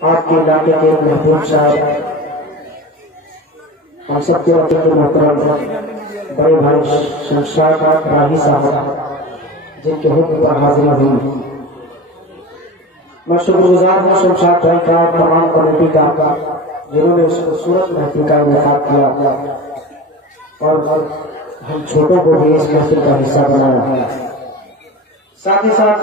आपके इलाके के महबूब शायर हम सबके वकील मोहतरम बड़े भाई अशफाक बारहाई साहब जिनके हुक्म पर हाजिर हुई। मैं शुक्रगुजार हूँ अशफाक भाई का और तमाम कमेटी का जिन्होंने इस खूबसूरत महफिल का इंतखाब किया और हम छोटों को भी इस महफिल का हिस्सा बनाया। साथ ही साथ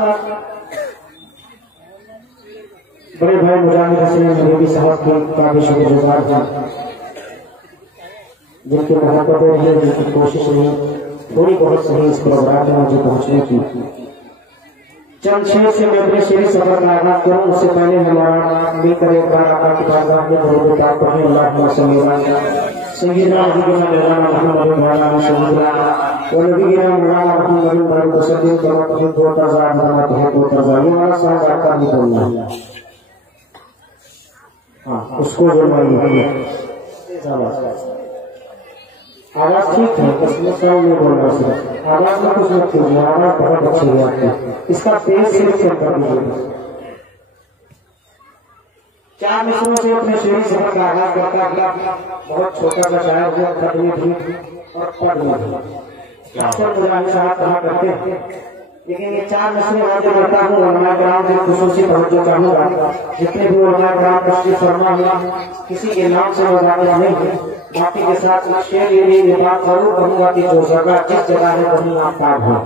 बड़े भाई मुजाहिद हसन साहब का भी शुक्रगुजार था, जिनकी मोहब्बत रही, जिनकी कोशिश रही थोड़ी बहुत सही इस प्रोग्राम में मुझे पहुंचने की। चंद शेर से मैं अपने शेरी सफर का आगाज करूं, उससे पहले हमारा मिलकर एक बार आका की बारगाह में दरूद पाक पढ़ें। अल्लाहुम्मा सल्ली अला सय्यिदना हबीबना मौलाना मुहम्मद मौलाना मुशाइरा व नबीना मौलाना मुहम्मद बारिक वसल्लम कमा तुहिब दो तज़ा बना तुहिब दो तज़ा। ये हमारा साथ आका नहीं बोलना है, हाँ उसको जो आवाज ठीक है, इसमें साउंड नहीं बोलना सिर्फ आवाज में कुछ मत कीजिए। आवाज बहुत अच्छी है आपकी, इसका तेज सिर्फ चेक कर दीजिए। चार मिसरों से अपने शेरी सफर का आगाज करता है। बहुत छोटा सा शायर है, खत में भी और पद में भी अक्सर मुजाहिद साहब कहा करते हैं, लेकिन ये चार मिसरे वादे करता हूँ उलमा कराम की खुसूसी तवज्जो चाहूंगा। जितने भी उलमा कराम तशरीफ फरमा हुआ किसी के नाम से मुजाहिद नहीं है, बाकी के साथ शेर ये बात जरूर कहूंगा कि जो जगह जिस जगह है वहीं आफ्ताब है।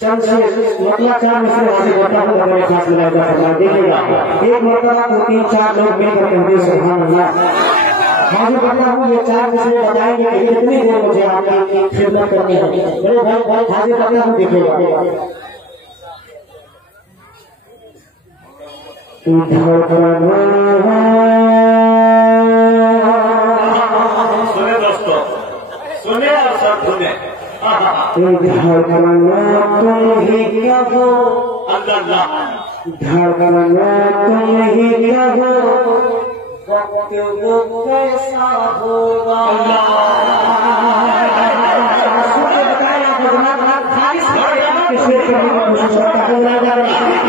चंद से मतलब चार मिसरे वादे करता हूँ, मेरे खास मुलाहिजा फरमा देखिएगा। एक मरतबा को 3-4 लोग मिलकर कहते सुभान अल्लाह। हाजिर करता हूँ, ये चार मिसरे बताएंगे कि कितनी देर मुझे आपकी खिदमत करनी है। बड़े भाई हाजिर करता हूँ, देखिएगा। सुने दोस्तों, सुने और सब सुने। धड़कना तुम ही क्या हो अल्लाह, धड़कना तुम ही क्या हो, वक्त वो कैसा होगा।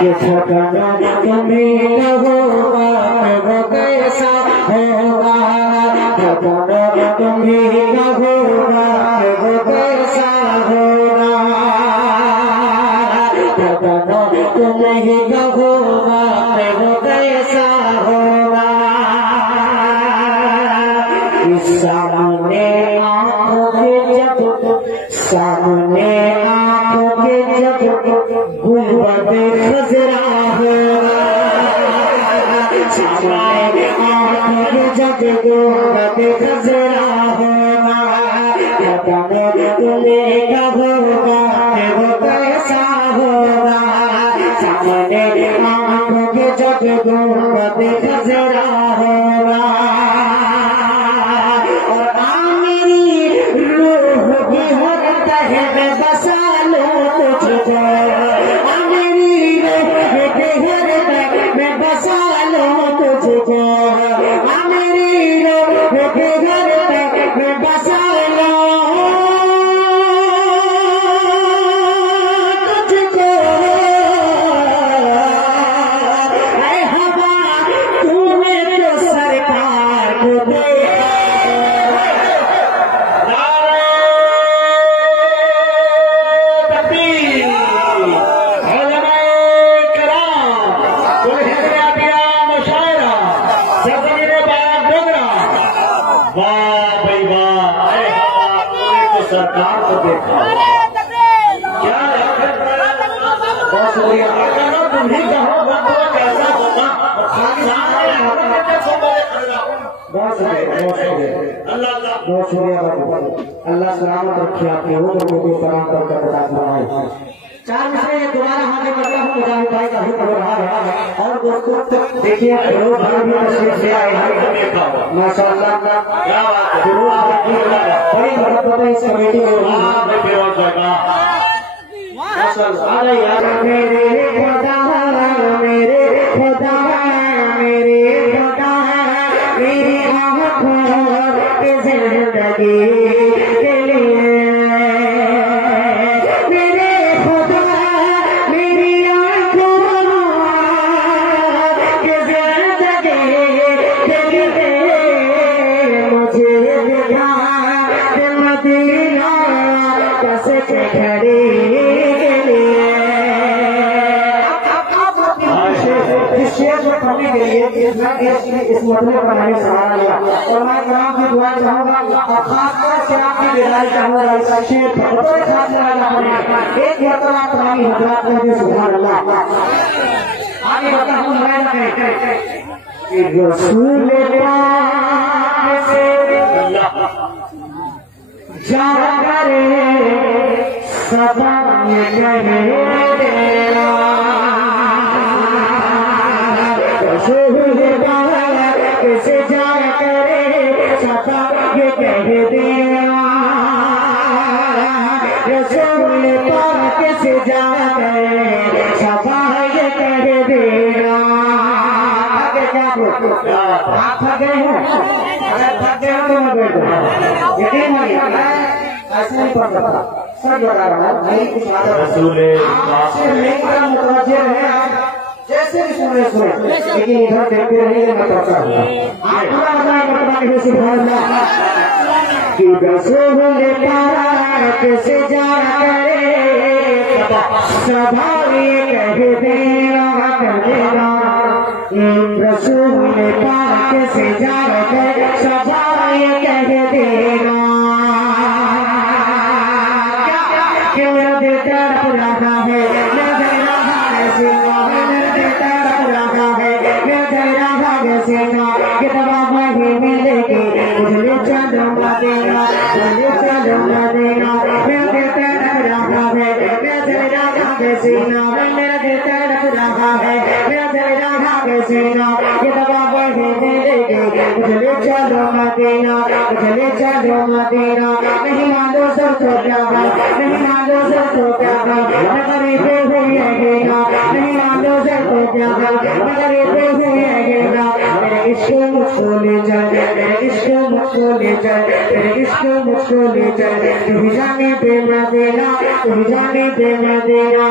ये ठिकाना तुम्हें न होगा वो कैसा होगा, ठिकाना तुम्हें न होगा वो कैसा होगा, ठिकाना तुम्हें न होगा वो कैसा होगा। सामने आंखों के जब, सामने आंखों के जब गुलबदे खजरा होगा, सामने आंखों के जब गुलबदे खजरा होगा, ठिकाना तुम्हें न होगा वो कैसा होगा, सामने आंखों के जब गुलबदे खजरा होगा। सरकार को देखा क्या तुम ही कहो कैसा होगा। बहुत शुक्रिया, अल्लाह सलामत रखे आपके हो तो तमाम कर। चार मिसरे दोबारा हाजिर करता हूँ, मुजाहिद भाई का हुक्म रहा है। और दोस्तों देखिए फिरोज भाई भी तशरीफ से आए हैं, माशाअल्लाह बड़ी मोहब्बत है इस कमेटी में। मेरे खुदा मेरे खुदा मेरे खुदा मेरी आँखों की जिंदगी के लिए, मेरे खुदा मेरी आँखों की जिंदगी पढ़ने के लिए इस मसले पर मैंने सहारा लिया और मैं कराम की दुआ चाहूंगा और खासतौर से आपकी बेदारी चाहूंगा इस शेर पर बड़े खास लगाना पड़ेगा। एक मरतबा पुरानी हजरात में भी सुभान अल्लाह आगे बता हूँ मैं रसूल पाक से जा करे सदा ये कहे रसूल पाक से जा करे सदा ये कह देना रसूल पाक से जा करे सदा ये कह देना। आप थक गए हैं? अगर थक गए तो मैं बैठ जाऊँ। यकीन नहीं ऐसे नहीं पढ़ सकता, सब बता रहा हूँ। नहीं कुछ आपसे मेरा मुतवज्जह है, जैसे भी सुने सुने, लेकिन इधर देखते रहिए मैं पढ़ता हूँ। आप पूरा बताएं बताएं सुभान अल्लाह कि रसूल पाक से जा करे सदा ये कह देना रसूल पाक से जा करे सदा ये कह देना कि मेरा दिल तड़प रहा है मैं तेरा भाग सेना मेरा दिल तड़प रहा है मैं तेरा भाग सेना कि दवा वही मिलेगी मुझे चलूंगा देना मुझे चलूंगा देना मेरा दिल तड़प रहा है मैं तेरा भाग सेना मेरा दिल तड़प रहा है मैं तेरा भाग सेना कि दवा वही मिलेगी मुझे चलूंगा देना मुझे चलूंगा देना नहीं मानो सब तो क्या नहीं मानो सब तो क्या मगर ये हुई है नहीं मानो सब तो क्या मगर ये हुई है मेरे इश्क मुझको ले जाए मेरे इश्क मुझको ले जाए मेरे इश्क मुझको ले जाए तू जाने दे मैं देना तू जाने दे मैं देना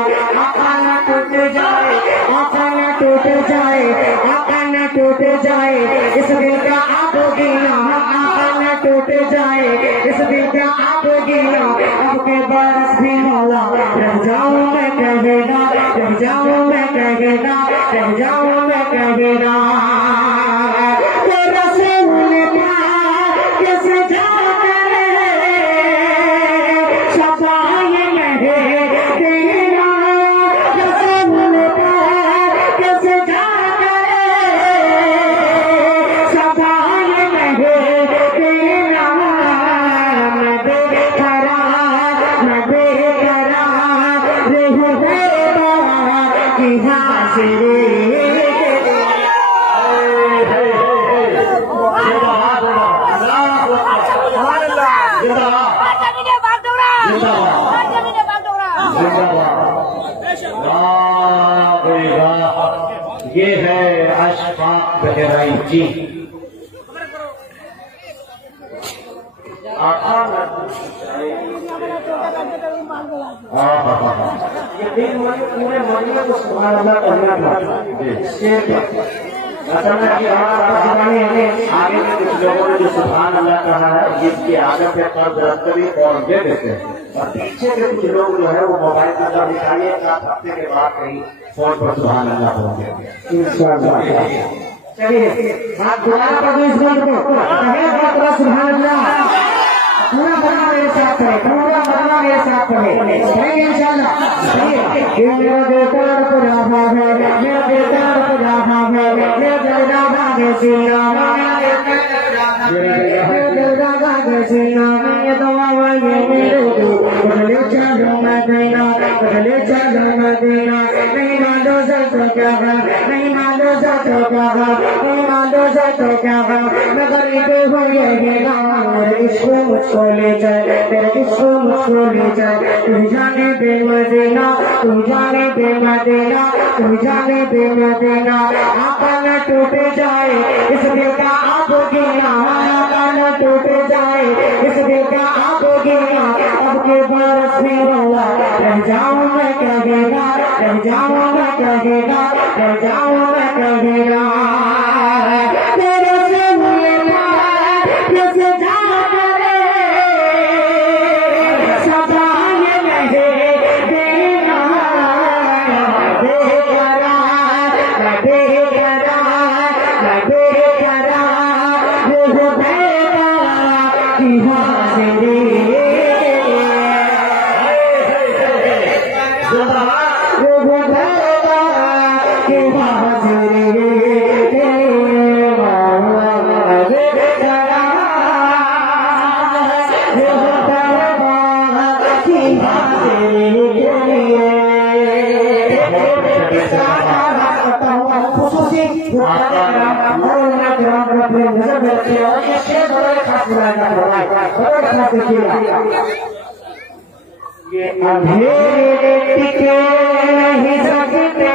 आँखा न टूट जाए आँखा न टूट जाए आँखा न टूट जाए इस दिल का आप गिना आँखा न टूट जाए इस दिल का आप गिना अब के बरस भी मौला रह जाऊं मैं कहेगा रह जाऊं मैं कहेगा रह जाऊं मैं कहेगा रसूल पाक से जा करे सफाई में तेरा रसूल पाक से जा करे सफाई में तेरा मैं बेकरार रहूं की हाजिरी ये है अशफाक बहराइची। पूरे महीने को सुभान अल्लाह कहना था। असल में आगे में कुछ लोगों ने जो सुभान अल्लाह कहा है जिसकी आदत है कर्ज रख कर और दे देते हैं और पीछे के कुछ लोग जो है वो मोबाइल का जब निकालिए एक हफ्ते के बाद कहीं फोन पर सुभान अल्लाह बोलेंगे। चलिए आप दोबारा कर दो इस बात को सुभान अल्लाह पूरा बना मेरे साथ करे पूरा बना मेरे साथ करे इंशाल्लाह। मेरा बेटा रहा है मेरा बेटा रहा है मेरा बेटा भागे सीना मेरा भागे सीना मैं दवा वाले मेरे बदले चलो मैं देना बदले चलो मैं देना नहीं मानो सच क्या है नहीं मानो सच क्या है नहीं मानो सच क्या है मैं गरीब हूँ ये मेरे इश्क मुझको ले जाए तेरे इश्क मुझको ले जाए तू जाने दे मैं देना तू जाने दे मैं देना तू जाने दे मैं देना आँखा न टूट जाए इस दिल का आप गिना आँखा न टूट जाए इस दिल का आप गिना अब के बरस में रोला रह जाऊं मैं कहेगा रह जाऊं मैं कहेगा रह जाऊं मैं कहेगा तेरे से मुझे कैसे जा करे सदा ये नहीं देना बेकरार ये अंधेरे टिके नहीं सकते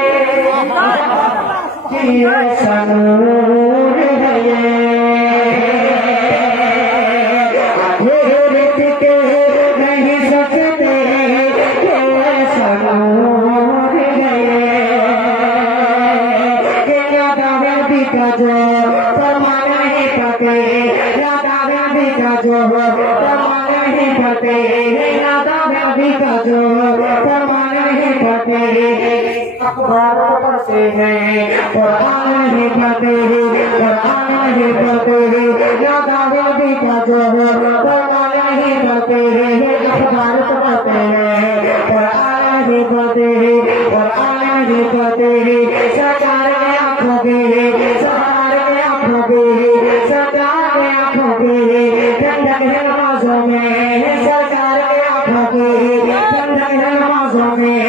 कि ऐसा नूर है ये, अंधेरे टिके नहीं सकते कि ऐसा नूर है ये, कि यादाव्यादी का जो परमाना ही पते, यादाव्यादी का जो परमाना ही पते, यादाव्यादी का जो परमाना ही पते, अखबार पढ़ते हैं कुरान ही पढ़ते हैं, कुरान ही पढ़ते हैं, यादाव्यादी का जो परमाना ही पढ़ते हैं, अखबार पढ़ते हैं कुरान ही पढ़ते हैं, कुरान ही पढ़ते हैं, सरकार आँखों के, सरकार आँखों के, सरकार आँखों के, ठंडक है नमाजों में, सरकार आँखों के, ठंडक है नमाजों में,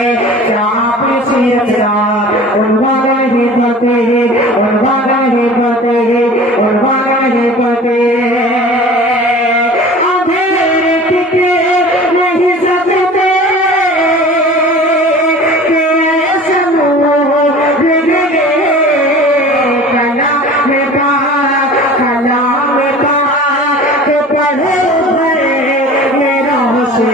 क्या आपने सीरत उनवारा ही पते हैं, उनवारा ही पते हैं, उनवारा ही पते हैं, अंधेरे टिके नहीं सकते कि ऐसा नूर है, कलाम कहा, कलाम कहा कि पढ़े मेरा हुस्न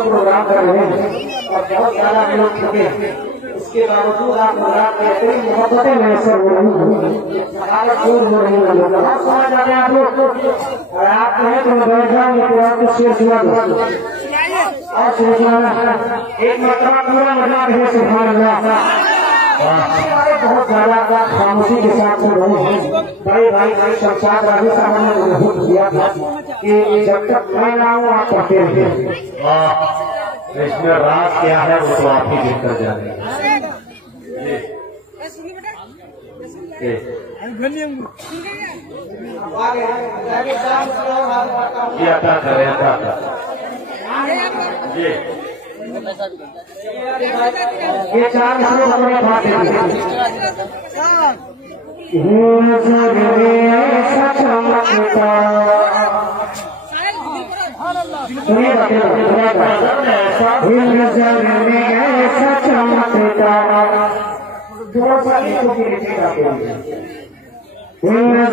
प्रोग्राम कर रहे हैं और बहुत ज्यादा लोग छुटे हैं, इसके बावजूद आप प्रोग्राम करते हैं, मोहब्बतें मैसर हो रही है, दूर हो रही है, बहुत समझ आ रहे हैं आप लोग, और आप कहें तो बैठ जाएंगे तो आपको शेर सुना दो और सोचना एक मरतबा पूरा मजाक है, सुभान अल्लाह। बहुत ज्यादा खामोशी के साथ में रहे बड़े भाई शमशाद राजी साहब ने अनुभूत किया था कि जब तक मैं ना हूँ आप पढ़ते रहे, इसमें राज क्या है वो तो आप ही देख कर जाने। ये चार अपने पास नजर में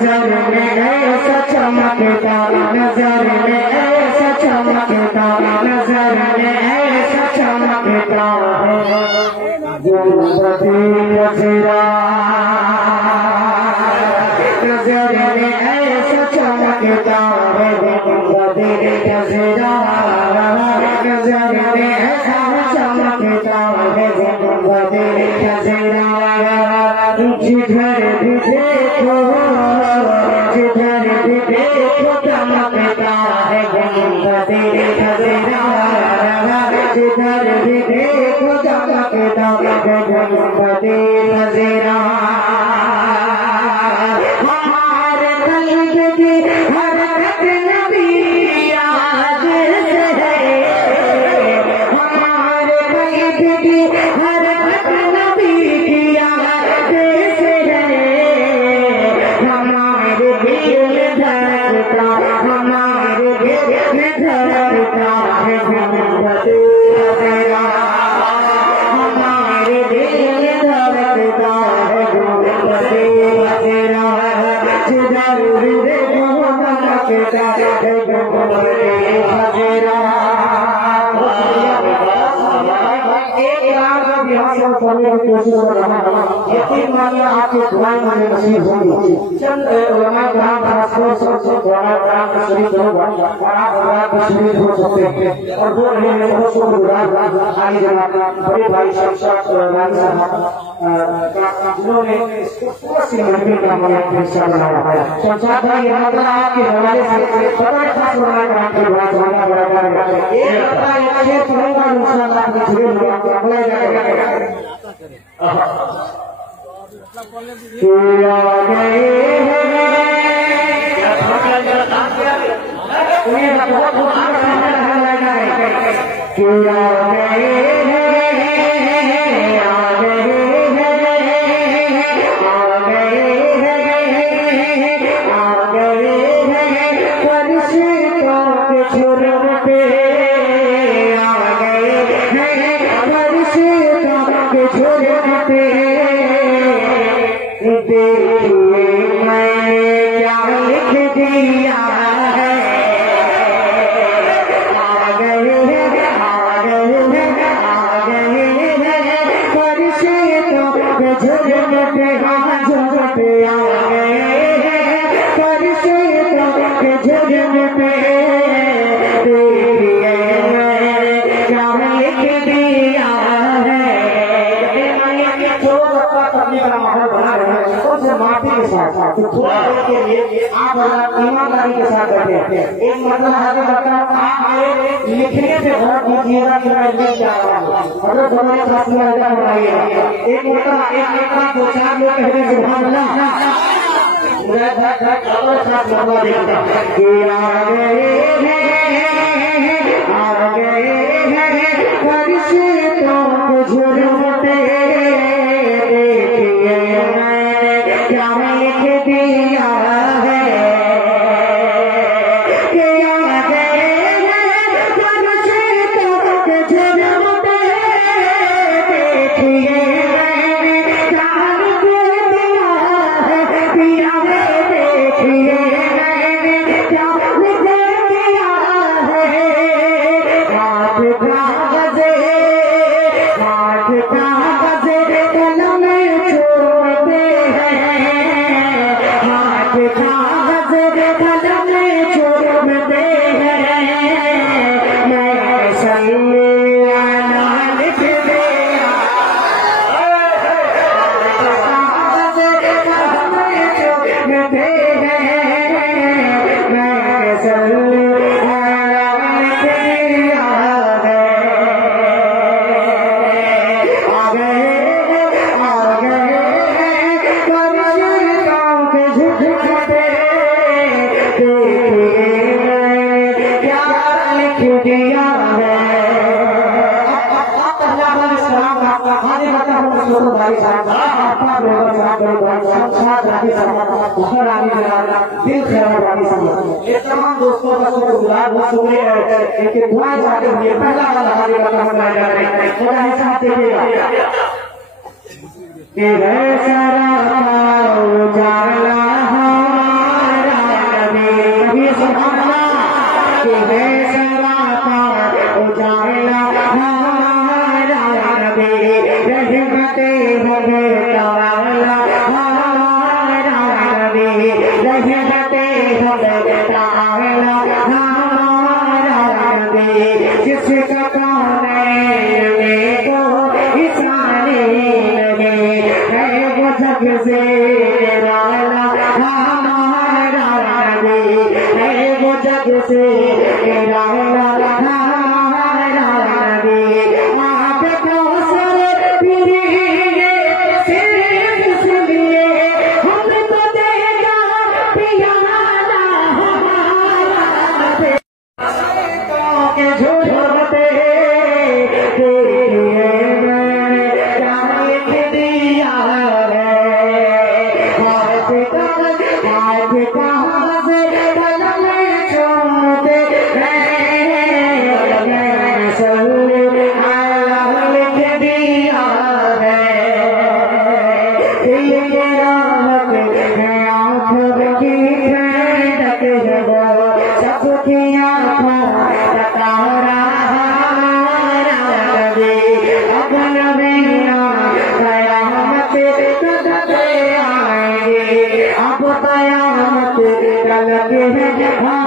ऐसा चमकता, नजर में ऐसा चमकता, नजर में ऐसा चमकता है गुलबती नजरा, नजर में ऐसा चमकता है गुलबती नजरा, नजर में ऐसा चमकता है गुलबती नजरा, जिधर भी देखो, जिधर भी देखो चमकता है गुलबती नजरा, जिधर भी देखो चमकता है गुलबती नजरा, हमारे कल्ब की हरकत नबी याद है, हमारे कल्ब की हरकत नबी की याद है, हमारे दिल में धड़कता, हमारे दिल में धड़कता है गुलबती नजरा, हमारे दिल में धड़कता है गुलबती नजरा, जिधर भी देखो चमकता है गुलबती नजरा। एक लाख बिहार करने की कोशिश कर रहा हूँ। यकीन मानिए आपकी दुआएं मुझे नसीब होंगी। चंद उलमा कराम खासतौर से दुआएं कराम का शरीक होगा और आप हजरात का शरीक हो सकते हैं। और वो रहे मेरे बहुत शुक्रगुजार आगे जनाब बड़े भाई अशफाक बाहराइची साहब जिन्होंने सी महफिल का हमारा हिस्सा बनाया है। शमशाद भाई यहाँ पर आपके हवाले से बड़ा खास बनाया कराम के बाद हमारा बराबर है। एक हफ्ता एक खेत होगा इंशाअल्लाह आपके जुड़े हुए अगले जगह किया गए ईमानदारी के साथ बैठे। एक मतलब है लिखने से बहुत कीजिएगा कि मैं लिख जा रहा हूँ। अगर हमारे साथ बनाइएगा एक मतलब दो चार लोग कहते सुभान अल्लाह तमाम दोस्तों का शुक्रगुजार हूँ। शुक्रिया इनके दुआ चाहते हुए पहला वाला हाजिर मनाया जा रहा है। थोड़ा हिसाब देखिएगा कि है सारा उजाला हमारा नबी कभी सुभान अल्लाह कि है सारा उजाला हमारा नबी रहमते हमारा हमारा नबी रहमते जिसका कौने को हिसाने लगे है वो जग से निराला हमारा नबी है वो जग से निराला हमारा नबी आप तो सर फिरे सिर्फ इसलिए हम तो देगा पियाला हमारा के झूठते हैं जहाँ